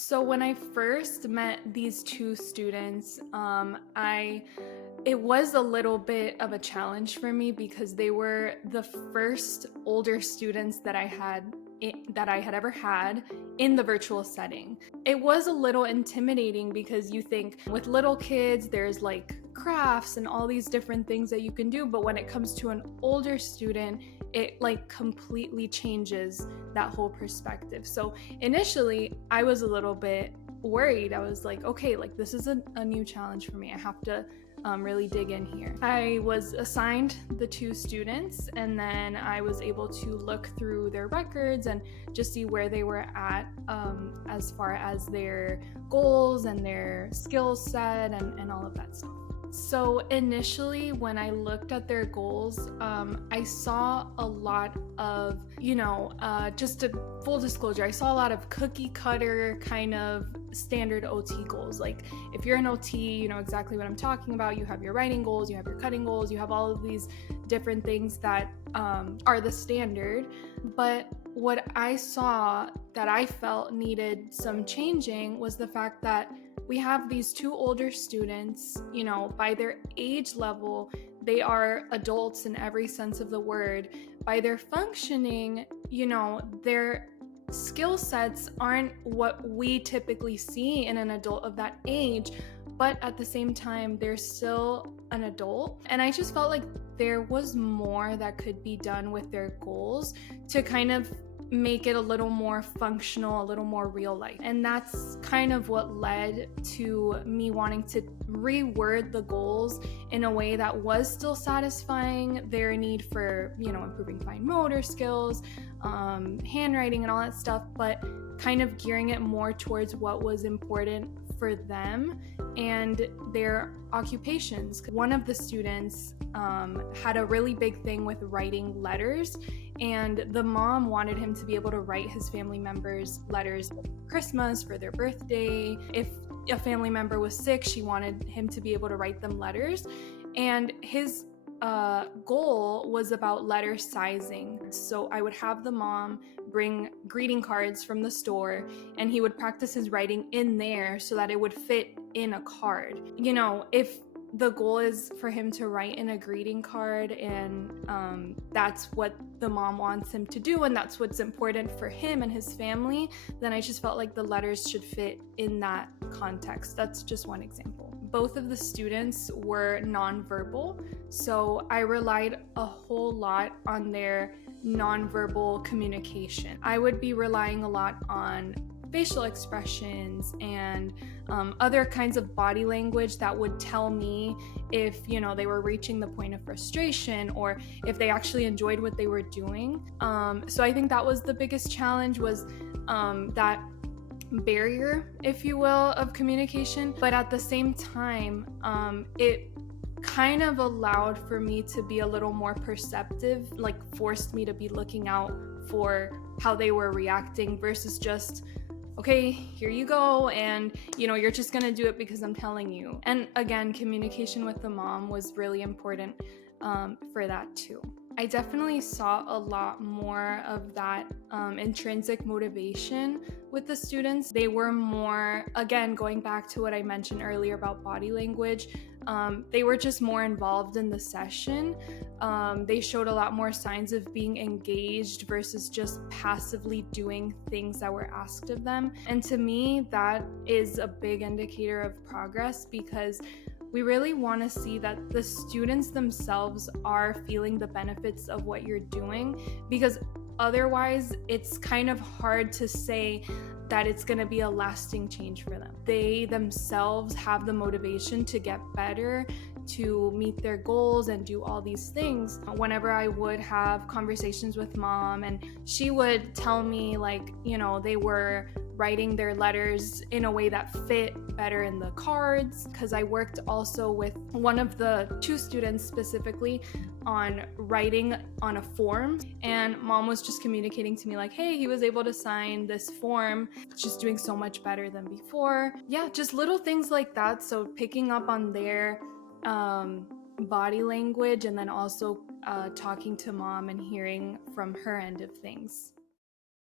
So when I first met these two students, it was a little bit of a challenge for me because they were the first older students that I had ever had in the virtual setting. It was a little intimidating because you think with little kids, there's like crafts and all these different things that you can do, but when it comes to an older student, it like completely changes that whole perspective. So initially, I was a little bit worried. I was like, okay, like this is a new challenge for me. I have to really dig in here. I was assigned the two students, and then I was able to look through their records and just see where they were at as far as their goals and their skill set and all of that stuff. So initially, when I looked at their goals, I saw a lot of, just a full disclosure, I saw a lot of cookie cutter kind of standard OT goals. Like if you're an OT, you know exactly what I'm talking about. You have your writing goals, you have your cutting goals, you have all of these different things that are the standard. But what I saw that I felt needed some changing was the fact that we have these two older students, by their age level, they are adults in every sense of the word. By their functioning, their skill sets aren't what we typically see in an adult of that age, but at the same time, they're still an adult. And I just felt like there was more that could be done with their goals to kind of make it a little more functional, a little more real life. And that's kind of what led to me wanting to reword the goals in a way that was still satisfying their need for, improving fine motor skills, handwriting and all that stuff, but kind of gearing it more towards what was important for them and their occupations. One of the students had a really big thing with writing letters, and the mom wanted him to be able to write his family members letters for Christmas, for their birthday. If a family member was sick, she wanted him to be able to write them letters. And his goal was about letter sizing. So I would have the mom bring greeting cards from the store, and he would practice his writing in there so that it would fit in a card. If the goal is for him to write in a greeting card and that's what the mom wants him to do and that's what's important for him and his family, then I just felt like the letters should fit in that context. That's just one example. Both of the students were nonverbal, so I relied a whole lot on their nonverbal communication. I would be relying a lot on facial expressions and other kinds of body language that would tell me if they were reaching the point of frustration or if they actually enjoyed what they were doing. So I think that was the biggest challenge, was that barrier, if you will, of communication. But at the same time, it kind of allowed for me to be a little more perceptive, like forced me to be looking out for how they were reacting versus just, okay, here you go, and you're just gonna do it because I'm telling you. And again, communication with the mom was really important for that too. I definitely saw a lot more of that intrinsic motivation with the students. They were more, again, going back to what I mentioned earlier about body language, they were just more involved in the session. They showed a lot more signs of being engaged versus just passively doing things that were asked of them. And to me, that is a big indicator of progress, because we really want to see that the students themselves are feeling the benefits of what you're doing, because otherwise it's kind of hard to say that it's going to be a lasting change for them. They themselves have the motivation to get better, to meet their goals and do all these things. Whenever I would have conversations with mom, and she would tell me they were writing their letters in a way that fit better in the cards, because I worked also with one of the two students specifically on writing on a form, and mom was just communicating to me hey, he was able to sign this form, just doing so much better than before. Yeah, just little things like that. So picking up on their body language, and then also talking to mom and hearing from her end of things.